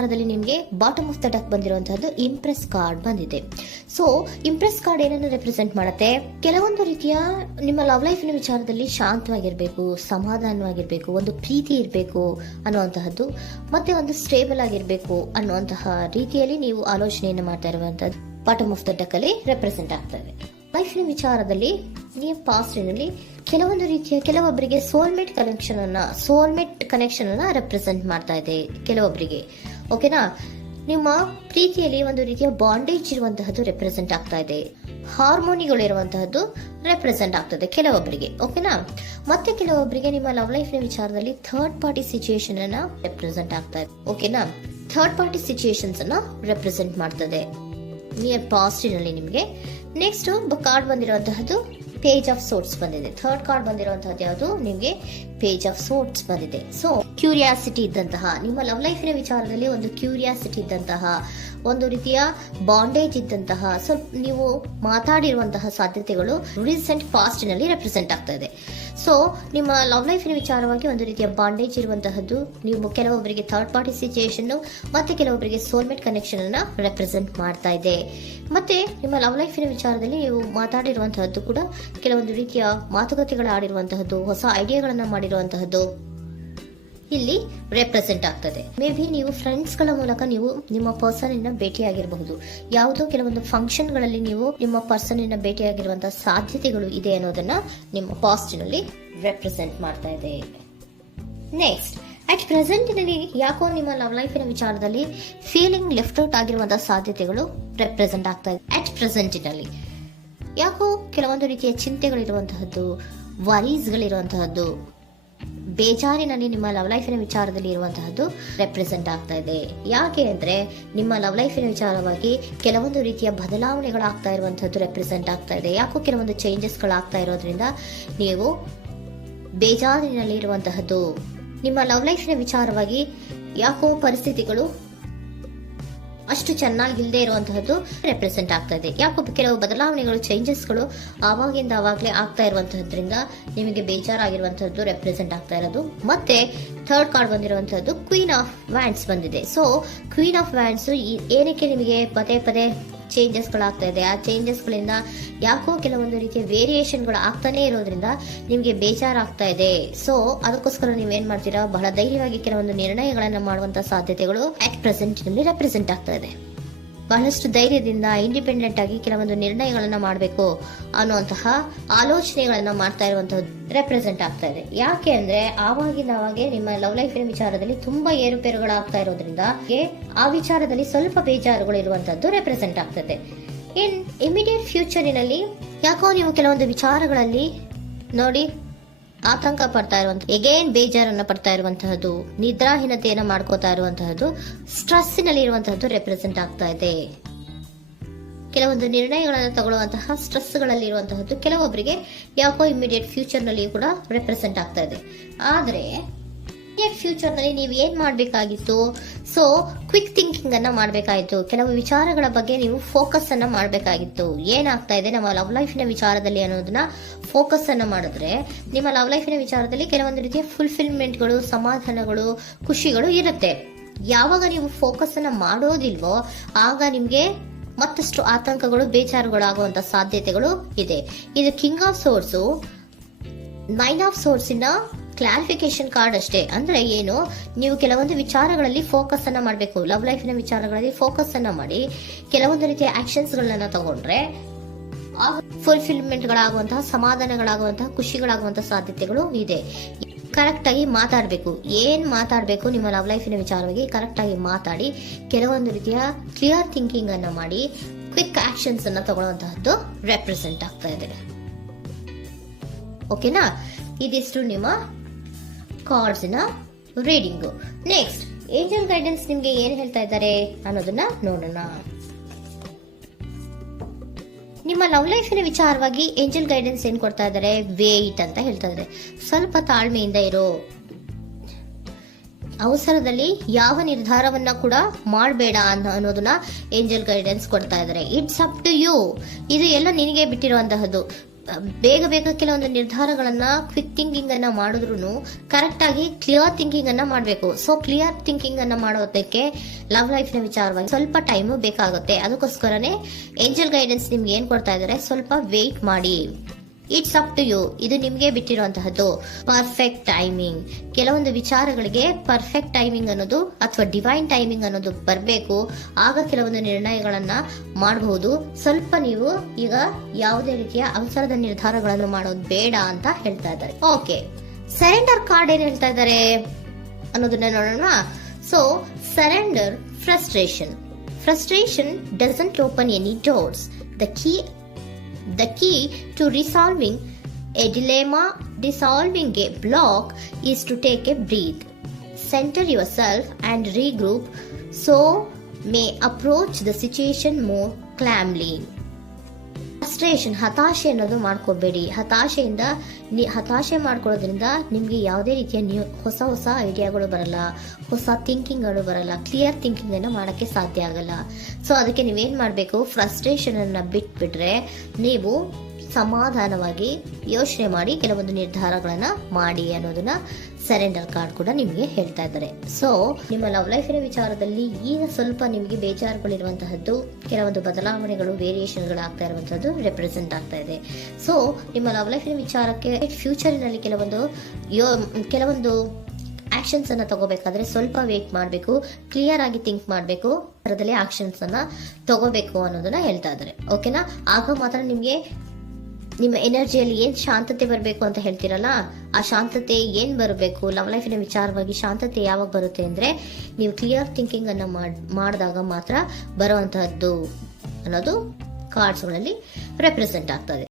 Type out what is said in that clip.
ವಿಚಾರದಲ್ಲಿ ನಿಮಗೆ bottom of the deck ಬಂದಿರುವಂತಹದ್ದು ಇಂಪ್ರೆಸ್ ಕಾರ್ಡ್ ಬಂದಿದೆ. ಸೊ ಇಂಪ್ರೆಸ್ ಕಾರ್ಡ್ ಏನನ್ನು ರೆಪ್ರೆಸೆಂಟ್ ಮಾಡುತ್ತೆ? ಕೆಲವೊಂದು ರೀತಿಯ ನಿಮ್ಮ ಲವ್ ಲೈಫಿನ ವಿಚಾರದಲ್ಲಿ ಶಾಂತವಾಗಿರ್ಬೇಕು, ಸಮಾಧಾನವಾಗಿರ್ಬೇಕು, ಒಂದು ಪ್ರೀತಿ ಇರಬೇಕು ಅನ್ನುವಂತಹದ್ದು, ಮತ್ತೆ ಒಂದು ಸ್ಟೇಬಲ್ ಆಗಿರ್ಬೇಕು ಅನ್ನುವಂತಹ ರೀತಿಯಲ್ಲಿ ನೀವು ಆಲೋಚನೆಯನ್ನು ಮಾಡ್ತಾ ಇರುವಂತಹದ್ದು ಬಾಟಮ್ ಆಫ್ ದ ಡೆಕ್ ಅಲ್ಲಿ ರೆಪ್ರೆಸೆಂಟ್ ಆಗ್ತದೆ. ಲೈಫಿನ ವಿಚಾರದಲ್ಲಿ ನೀವು ಪಾಸ್ಟಿನಲ್ಲಿ ಕೆಲವೊಂದು ರೀತಿಯ ಕೆಲವೊಬ್ಬರಿಗೆ ಸೋಲ್ಮೇಟ್ ಕನೆಕ್ಷನ್ ಅನ್ನ ರೆಪ್ರೆಸೆಂಟ್ ಮಾಡ್ತಾ ಇದೆ ಕೆಲವೊಬ್ಬರಿಗೆ. ಓಕೆನಾ? ನಿಮ್ಮ ಪ್ರೀತಿಯಲ್ಲಿ ಒಂದು ರೀತಿಯ ಬಾಂಡೇಜ್ ಇರುವಂತಹದ್ದು ರೆಪ್ರೆಸೆಂಟ್ ಆಗ್ತಾ ಇದೆ. ಹಾರ್ಮೋನಿಗಳು ಇರುವಂತಹದ್ದು ರೆಪ್ರೆಸೆಂಟ್ ಆಗ್ತದೆ ಕೆಲವೊಬ್ಬರಿಗೆ. ಓಕೆನಾ? ಮತ್ತೆ ಕೆಲವೊಬ್ಬರಿಗೆ ನಿಮ್ಮ ಲವ್ ಲೈಫ್ನ ವಿಚಾರದಲ್ಲಿ ಥರ್ಡ್ ಪಾರ್ಟಿ ಸಿಚುಯೇಷನ್ ಅನ್ನ ರೆಪ್ರೆಸೆಂಟ್ ಆಗ್ತಾ ಇದೆ. ಓಕೆನಾ? ಥರ್ಡ್ ಪಾರ್ಟಿ ಸಿಚುಯೇಷನ್ಸ್ ಅನ್ನ ರೆಪ್ರೆಸೆಂಟ್ ಮಾಡ್ತದೆ ನಿಯರ್ ಪಾಸ್ಟಿನಲ್ಲಿ ನಿಮಗೆ. ನೆಕ್ಸ್ಟ್ ಕಾರ್ಡ್ ಬಂದಿರುವಂತಹದ್ದು ಪೇಜ್ ಆಫ್ ಸೋರ್ಟ್ಸ್ ಬಂದಿದೆ. ಥರ್ಡ್ ಕಾರ್ಡ್ ಬಂದಿರುವಂತಹದ್ದು ಯಾವುದು? ನಿಮಗೆ ಪೇಜ್ ಆಫ್ ಸೋರ್ಟ್ಸ್ ಬಂದಿದೆ. ಸೊ ಕ್ಯೂರಿಯಾಸಿಟಿ ಇದ್ದಂತಹ, ನಿಮ್ಮ ಲವ್ ಲೈಫಿನ ವಿಚಾರದಲ್ಲಿ ಒಂದು ಕ್ಯೂರಿಯಾಸಿಟಿ ಇದ್ದಂತಹ, ಒಂದು ರೀತಿಯ ಬಾಂಡೇಜ್ ಇದ್ದಂತಹ, ಸ್ವಲ್ಪ ನೀವು ಮಾತಾಡಿರುವಂತಹ ಸಾಧ್ಯತೆಗಳು ರೀಸೆಂಟ್ ಪಾಸ್ಟಿನಲ್ಲಿ ರೆಪ್ರೆಸೆಂಟ್ ಆಗ್ತಾ ಇದೆ. ಸೊ ನಿಮ್ಮ ಲವ್ ಲೈಫಿನ ವಿಚಾರವಾಗಿ ಒಂದು ರೀತಿಯ ಬಾಂಡೇಜ್ ಇರುವಂತಹದ್ದು, ನೀವು ಕೆಲವೊಬ್ಬರಿಗೆ ಥರ್ಡ್ ಪಾರ್ಟಿ ಸಿಚುಯೇಷನ್ ಮತ್ತೆ ಕೆಲವೊಬ್ಬರಿಗೆ ಸೋಲ್ಮೇಟ್ ಕನೆಕ್ಷನ್ ಅನ್ನ ರೆಪ್ರೆಸೆಂಟ್ ಮಾಡ್ತಾ ಇದೆ. ಮತ್ತೆ ನಿಮ್ಮ ಲವ್ ಲೈಫಿನ ವಿಚಾರದಲ್ಲಿ ನೀವು ಮಾತಾಡಿರುವಂತಹದ್ದು ಕೂಡ ಕೆಲವೊಂದು ರೀತಿಯ ಮಾತುಕತೆಗಳು ಆಡಿರುವಂತಹದ್ದು, ಹೊಸ ಐಡಿಯಾಗಳನ್ನ ಮಾಡಿರುವಂತಹದ್ದು ಇಲ್ಲಿ ರೆಪ್ರೆಸೆಂಟ್ ಆಗ್ತದೆ. ಮೇ ಬಿ ನೀವು ಫ್ರೆಂಡ್ಸ್ ಗಳ ಮೂಲಕ ನೀವು ನಿಮ್ಮ ಪರ್ಸನ್ ಅನ್ನ ಭೇಟಿಯಾಗಿರಬಹುದು. ಯಾವುದೋ ಕೆಲವೊಂದು ಫಂಕ್ಷನ್ ಗಳಲ್ಲಿ ನೀವು ನಿಮ್ಮ ಪರ್ಸನ್ ಅನ್ನ ಭೇಟಿಯಾಗಿರುವಂತಹ ಸಾಧ್ಯತೆಗಳು ಇದೆ ಅನ್ನೋದನ್ನ ನಿಮ್ಮ ಪಾಸ್ಟಿನಲ್ಲಿ ರೆಪ್ರೆಸೆಂಟ್ ಮಾಡ್ತಾ ಇದೆ. ನೆಕ್ಸ್ಟ್, ಅಟ್ ಪ್ರೆಸೆಂಟಿನಲ್ಲಿ ಯಾಕೋ ನಿಮ್ಮ ಲವ್ ಲೈಫಿನ ವಿಚಾರದಲ್ಲಿ ಫೀಲಿಂಗ್ ಲೆಫ್ಟ್ ಔಟ್ ಆಗಿರುವಂತಹ ಸಾಧ್ಯತೆಗಳು ರೆಪ್ರೆಸೆಂಟ್ ಆಗ್ತಾ ಇದೆ. ಅಟ್ ಪ್ರೆಸೆಂಟಿನಲ್ಲಿ ಯಾಕೋ ಕೆಲವೊಂದು ರೀತಿಯ ಚಿಂತೆಗಳಿರುವಂತಹದ್ದು, ವರೀಸ್ಗಳಿರುವಂತಹದ್ದು, ಬೇಜಾರಿನಲ್ಲಿ ನಿಮ್ಮ ಲವ್ ಲೈಫಿನ ವಿಚಾರದಲ್ಲಿ ಇರುವಂತಹದ್ದು ರೆಪ್ರೆಸೆಂಟ್ ಆಗ್ತಾ ಇದೆ. ಯಾಕೆ ಅಂದ್ರೆ ನಿಮ್ಮ ಲವ್ ಲೈಫಿನ ವಿಚಾರವಾಗಿ ಕೆಲವೊಂದು ರೀತಿಯ ಬದಲಾವಣೆಗಳಾಗ್ತಾ ಇರುವಂತಹದ್ದು ರೆಪ್ರೆಸೆಂಟ್ ಆಗ್ತಾ ಇದೆ. ಯಾಕೋ ಕೆಲವೊಂದು ಚೇಂಜಸ್ಗಳಾಗ್ತಾ ಇರೋದ್ರಿಂದ ನೀವು ಬೇಜಾರಿನಲ್ಲಿ ಇರುವಂತಹದ್ದು. ನಿಮ್ಮ ಲವ್ ಲೈಫಿನ ವಿಚಾರವಾಗಿ ಯಾಕೋ ಪರಿಸ್ಥಿತಿಗಳು ಅಷ್ಟು ಚೆನ್ನಾಗಿಲ್ಲದೆ ಇರುವಂತಹದ್ದು ರೆಪ್ರೆಸೆಂಟ್ ಆಗ್ತಾ ಇದೆ. ಯಾಕೋ ಕೆಲವು ಬದಲಾವಣೆಗಳು, ಚೇಂಜಸ್ಗಳು ಆವಾಗಿಂದ ಆವಾಗಲೇ ಆಗ್ತಾ ಇರುವಂತಹದ್ರಿಂದ ನಿಮಗೆ ಬೇಜಾರಾಗಿರುವಂತಹದ್ದು ರೆಪ್ರೆಸೆಂಟ್ ಆಗ್ತಾ ಇರೋದು. ಮತ್ತೆ ಥರ್ಡ್ ಕಾರ್ಡ್ ಬಂದಿರುವಂತಹದ್ದು ಕ್ವೀನ್ ಆಫ್ ವ್ಯಾಂಡ್ಸ್ ಬಂದಿದೆ. ಸೊ ಕ್ವೀನ್ ಆಫ್ ವ್ಯಾಂಡ್ಸ್ ಏನಕ್ಕೆ ನಿಮಗೆ ಪದೇ ಪದೇ ಚೇಂಜಸ್ಗಳಾಗ್ತಾ ಇದೆ? ಆ ಚೇಂಜಸ್ಗಳಿಂದ ಯಾಕೋ ಕೆಲವೊಂದು ರೀತಿಯ ವೇರಿಯೇಷನ್ಗಳು ಆಗ್ತಾನೆ ಇರೋದ್ರಿಂದ ನಿಮಗೆ ಬೇಜಾರಾಗ್ತಾ ಇದೆ. ಸೊ ಅದಕ್ಕೋಸ್ಕರ ನೀವೇನ್ ಮಾಡ್ತೀರಾ? ಬಹಳ ಧೈರ್ಯವಾಗಿ ಕೆಲವೊಂದು ನಿರ್ಣಯಗಳನ್ನ ಮಾಡುವಂತಹ ಸಾಧ್ಯತೆಗಳು ಅಟ್ ಪ್ರೆಸೆಂಟ್ ನಲ್ಲಿ ರೆಪ್ರೆಸೆಂಟ್ ಆಗ್ತಾ ಇದೆ. ಬಹಳಷ್ಟು ಧೈರ್ಯದಿಂದ ಇಂಡಿಪೆಂಡೆಂಟ್ ಆಗಿ ಕೆಲವೊಂದು ನಿರ್ಣಯಗಳನ್ನ ಮಾಡಬೇಕು ಅನ್ನುವಂತಹ ಆಲೋಚನೆಗಳನ್ನ ಮಾಡ್ತಾ ಇರುವಂತಹದ್ದು ರೆಪ್ರೆಸೆಂಟ್ ಆಗ್ತಾ ಇದೆ. ಯಾಕೆ ಅಂದ್ರೆ ಆವಾಗಿಂದಾಗೆ ನಿಮ್ಮ ಲವ್ ಲೈಫಿನ ವಿಚಾರದಲ್ಲಿ ತುಂಬಾ ಏರುಪೇರುಗಳಾಗ್ತಾ ಇರೋದ್ರಿಂದ ಆ ವಿಚಾರದಲ್ಲಿ ಸ್ವಲ್ಪ ಬೇಜಾರುಗಳು ಇರುವಂತಹದ್ದು ರೆಪ್ರೆಸೆಂಟ್ ಆಗ್ತದೆ. ಇನ್ ಇಮಿಡಿಯೇಟ್ ಫ್ಯೂಚರಿನಲ್ಲಿ ಯಾಕೋ ನೀವು ಕೆಲವೊಂದು ವಿಚಾರಗಳಲ್ಲಿ ನೋಡಿ ಆತಂಕ ಪಡ್ತಾ ಇರುವಂತಹ, ಎಗೇನ್ ಬೇಜಾರನ್ನ ಪಡ್ತಾ ಇರುವಂತಹದ್ದು, ನಿದ್ರಾಹೀನತೆಯನ್ನ ಮಾಡ್ಕೋತಾ ಇರುವಂತಹದ್ದು, ಸ್ಟ್ರೆಸ್ಸಿನಲ್ಲಿ ಇರುವಂತಹದ್ದು ರೆಪ್ರೆಸೆಂಟ್ ಆಗ್ತಾ ಇದೆ. ಕೆಲವೊಂದು ನಿರ್ಣಯಗಳನ್ನು ತಗೊಳ್ಳುವಂತಹ ಸ್ಟ್ರೆಸ್ಗಳಲ್ಲಿ ಇರುವಂತಹದ್ದು ಕೆಲವೊಬ್ಬರಿಗೆ ಯಾಕೋ ಇಮಿಡಿಯೇಟ್ ಫ್ಯೂಚರ್ ನಲ್ಲಿ ಕೂಡ ರೆಪ್ರೆಸೆಂಟ್ ಆಗ್ತಾ ಇದೆ. ಆದ್ರೆ ಫ್ಯೂಚರ್ ನಲ್ಲಿ ನೀವು ಏನ್ ಮಾಡ್ಬೇಕಾಗಿತ್ತು? ಸೊ ಕ್ವಿಕ್ ಥಿಂಕಿಂಗ್ ಅನ್ನ ಮಾಡ್ಬೇಕಾಗಿತ್ತು. ಕೆಲವು ವಿಚಾರಗಳ ಬಗ್ಗೆ ನೀವು ಫೋಕಸ್ ಅನ್ನ ಮಾಡ್ಬೇಕಾಗಿತ್ತು. ಏನಾಗ್ತಾ ಇದೆ ನಮ್ಮ ಲವ್ ಲೈಫಿನ ವಿಚಾರದಲ್ಲಿ ಅನ್ನೋದನ್ನ ಫೋಕಸ್ ಅನ್ನ ಮಾಡಿದ್ರೆ ನಿಮ್ಮ ಲವ್ ಲೈಫಿನ ವಿಚಾರದಲ್ಲಿ ಕೆಲವೊಂದು ರೀತಿಯ ಫುಲ್ಫಿಲ್ಮೆಂಟ್ಗಳು, ಸಮಾಧಾನಗಳು, ಖುಷಿಗಳು ಇರುತ್ತೆ. ಯಾವಾಗ ನೀವು ಫೋಕಸ್ ಅನ್ನ ಮಾಡೋದಿಲ್ವೋ ಆಗ ನಿಮ್ಗೆ ಮತ್ತಷ್ಟು ಆತಂಕಗಳು, ಬೇಜಾರುಗಳು ಆಗುವಂತ ಸಾಧ್ಯತೆಗಳು ಇದೆ. ಇದು king of swords, nine of swords ಇನ ಕ್ಲಾರಿಫಿಕೇಶನ್ ಕಾರ್ಡ್ ಅಷ್ಟೇ. ಅಂದ್ರೆ ಏನು? ನೀವು ಕೆಲವೊಂದು ವಿಚಾರಗಳಲ್ಲಿ ಫೋಕಸ್ ಅನ್ನ ಮಾಡಬೇಕು. ಲವ್ ಲೈಫಿನ ವಿಚಾರಗಳಲ್ಲಿ ಫೋಕಸ್ ಅನ್ನ ಮಾಡಿ ಕೆಲವೊಂದು ರೀತಿಯ ಆಕ್ಷನ್ಸ್ ಗಳನ್ನ ತಗೊಂಡ್ರೆ ಫುಲ್ಫಿಲ್ಮೆಂಟ್ ಗಳಾಗುವಂತಹ, ಸಮಾಧಾನಗಳಾಗುವಂತಹ, ಖುಷಿಗಳಾಗುವಂತಹ ಸಾಧ್ಯತೆಗಳು ಇದೆ. ಕರೆಕ್ಟ್ ಆಗಿ ಮಾತಾಡಬೇಕು. ಏನ್ ಮಾತಾಡಬೇಕು ನಿಮ್ಮ ಲವ್ ಲೈಫಿನ ವಿಚಾರವಾಗಿ ಕರೆಕ್ಟ್ ಆಗಿ ಮಾತಾಡಿ ಕೆಲವೊಂದು ರೀತಿಯ ಕ್ಲಿಯರ್ ಥಿಂಕಿಂಗ್ ಅನ್ನ ಮಾಡಿ ಕ್ವಿಕ್ ಆಕ್ಷನ್ಸ್ ಅನ್ನ ತಗೊಳ್ಳುವಂತಹದ್ದು ರೆಪ್ರೆಸೆಂಟ್ ಆಗ್ತಾ ಇದೆ. ಓಕೆನಾ? ಇದಿಷ್ಟು ನಿಮ್ಮ ಕಾರ್ಡ್ಸ್ ನ ರೀಡಿಂಗು. ನೆಕ್ಸ್ಟ್, ಏಂಜಲ್ ಗೈಡೆನ್ಸ್ ನಿಮ್ಗೆ ಏನ್ ಹೇಳ್ತಾ ಇದ್ದಾರೆ ಅನ್ನೋದನ್ನ ನೋಡೋಣ. ನಿಮ್ಮ ಲವ್ ಲೈಫಿನ ವಿಚಾರವಾಗಿ ಏಂಜಲ್ ಗೈಡೆನ್ಸ್ ಏನ್ ಕೊಡ್ತಾ ಇದ್ದಾರೆ? ವೇಟ್ ಅಂತ ಹೇಳ್ತಾ ಇದ್ದಾರೆ. ಸ್ವಲ್ಪ ತಾಳ್ಮೆಯಿಂದ ಇರೋ. ಅವಸರದಲ್ಲಿ ಯಾವ ನಿರ್ಧಾರವನ್ನ ಕೂಡ ಮಾಡಬೇಡ ಅನ್ನೋದನ್ನ ಏಂಜಲ್ ಗೈಡೆನ್ಸ್ ಕೊಡ್ತಾ ಇದ್ದಾರೆ. It's up to you. ಇದು ಎಲ್ಲ ನಿನಗೆ ಬಿಟ್ಟಿರುವಂತಹದ್ದು. ಬೇಗ ಬೇಗ ಕೆಲವೊಂದು ನಿರ್ಧಾರಗಳನ್ನ ಕ್ವಿಕ್ ಥಿಂಕಿಂಗ್ ಅನ್ನ ಮಾಡಿದ್ರು ಕರೆಕ್ಟ್ ಆಗಿ ಕ್ಲಿಯರ್ ಥಿಂಕಿಂಗ್ ಅನ್ನ ಮಾಡಬೇಕು. ಸೊ ಕ್ಲಿಯರ್ ಥಿಂಕಿಂಗ್ ಅನ್ನ ಮಾಡೋದಕ್ಕೆ ಲವ್ ಲೈಫ್ ನ ವಿಚಾರವಾಗಿ ಸ್ವಲ್ಪ ಟೈಮು ಬೇಕಾಗುತ್ತೆ. ಅದಕ್ಕೋಸ್ಕರನೇ ಏಂಜಲ್ ಗೈಡೆನ್ಸ್ ನಿಮ್ಗೆ ಏನ್ ಕೊಡ್ತಾ ಇದಾರೆ, ಸ್ವಲ್ಪ ವೇಟ್ ಮಾಡಿ. ಇಟ್ಸ್ ಅಪ್ ಟು ಯು, ಇದು ನಿಮ್ಗೆ ಬಿಟ್ಟಿರುವಂತಹದ್ದು. ಪರ್ಫೆಕ್ಟ್ ಟೈಮಿಂಗ್, ಕೆಲವೊಂದು ವಿಚಾರಗಳಿಗೆ ಪರ್ಫೆಕ್ಟ್ ಟೈಮಿಂಗ್ ಅನ್ನೋದು ಅಥವಾ ಡಿವೈನ್ ಟೈಮಿಂಗ್ ಅನ್ನೋದು ಬರಬೇಕು. ಆಗ ಕೆಲವೊಂದು ನಿರ್ಣಯಗಳನ್ನ ಮಾಡಬಹುದು. ಸ್ವಲ್ಪ ನೀವು ಈಗ ಯಾವುದೇ ರೀತಿಯ ಅವಸರದ ನಿರ್ಧಾರಗಳನ್ನು ಮಾಡೋದು ಬೇಡ ಅಂತ ಹೇಳ್ತಾ ಇದ್ದಾರೆ. ಓಕೆ, ಸರೆಂಡರ್ ಕಾರ್ಡ್ ಏನ್ ಹೇಳ್ತಾ ಇದ್ದಾರೆ ಅನ್ನೋದನ್ನ ನೋಡೋಣ. So surrender frustration doesn't open any doors. The key to resolving a dilemma, dissolving a block, is to take a breath, center yourself and regroup so may approach the situation more calmly. Frustration, ಹತಾಶೆ ಅನ್ನೋದು ಮಾಡ್ಕೋಬೇಡಿ. ಹತಾಶೆ ಮಾಡ್ಕೊಳ್ಳೋದ್ರಿಂದ ನಿಮ್ಗೆ ಯಾವುದೇ ರೀತಿಯ ಹೊಸ ಐಡಿಯಾಗಳು ಬರಲ್ಲ, ಹೊಸ ಥಿಂಕಿಂಗ್ಗಳು ಬರಲ್ಲ, ಕ್ಲಿಯರ್ ಥಿಂಕಿಂಗ್ ಅನ್ನ ಮಾಡಕ್ಕೆ ಸಾಧ್ಯ ಆಗಲ್ಲ. ಸೊ ಅದಕ್ಕೆ ನೀವೇನ್ ಮಾಡ್ಬೇಕು, ಫ್ರಸ್ಟ್ರೇಷನ್ ಅನ್ನ ಬಿಟ್ಬಿಟ್ರೆ ನೀವು ಸಮಾಧಾನವಾಗಿ ಯೋಚನೆ ಮಾಡಿ ಕೆಲವೊಂದು ನಿರ್ಧಾರಗಳನ್ನ ಮಾಡಿ ಅನ್ನೋದನ್ನ ಸರೆಂಡರ್ ಕಾರ್ಡ್ ಕೂಡ ನಿಮಗೆ ಹೇಳ್ತಾ ಇದ್ದಾರೆ. ಸೊ ನಿಮ್ಮ ಲವ್ ಲೈಫಿನ ವಿಚಾರದಲ್ಲಿ ಈಗ ಸ್ವಲ್ಪ ನಿಮಗೆ ಬೇಜಾರುಗಳಿರುವಂತಹದ್ದು, ಕೆಲವೊಂದು ಬದಲಾವಣೆಗಳು, ವೇರಿಯೇಷನ್ಗಳು ಆಗ್ತಾ ಇರುವಂತಹದ್ದು ರೆಪ್ರೆಸೆಂಟ್ ಆಗ್ತಾ ಇದೆ. ಸೊ ನಿಮ್ಮ ಲವ್ ಲೈಫಿನ ವಿಚಾರಕ್ಕೆ ಫ್ಯೂಚರಿನಲ್ಲಿ ಕೆಲವೊಂದು ಆಕ್ಷನ್ಸ್ ಅನ್ನ ತಗೋಬೇಕಾದ್ರೆ ಸ್ವಲ್ಪ ವೇಟ್ ಮಾಡಬೇಕು, ಕ್ಲಿಯರ್ ಆಗಿ ಥಿಂಕ್ ಮಾಡಬೇಕು, ಅದರಲ್ಲಿ ಆಕ್ಷನ್ಸ್ ಅನ್ನ ತಗೋಬೇಕು ಅನ್ನೋದನ್ನ ಹೇಳ್ತಾ ಇದ್ದಾರೆ. ಓಕೆನಾ? ಆಗ ಮಾತ್ರ ನಿಮ್ಗೆ ನಿಮ್ಮ ಎನರ್ಜಿಯಲ್ಲಿ ಏನ್ ಶಾಂತತೆ ಬರಬೇಕು ಅಂತ ಹೇಳ್ತೀರಲ್ಲ, ಆ ಶಾಂತತೆ ಏನ್ ಬರಬೇಕು, ಲವ್ ಲೈಫಿನ ವಿಚಾರವಾಗಿ ಶಾಂತತೆ ಯಾವಾಗ ಬರುತ್ತೆ ಅಂದ್ರೆ ನೀವು ಕ್ಲಿಯರ್ ಥಿಂಕಿಂಗ್ ಅನ್ನ ಮಾಡಿದಾಗ ಮಾತ್ರ ಬರುವಂತಹದ್ದು ಅನ್ನೋದು ಕಾರ್ಡ್ಸ್ ಗಳಲ್ಲಿ ರೆಪ್ರೆಸೆಂಟ್ ಆಗ್ತದೆ.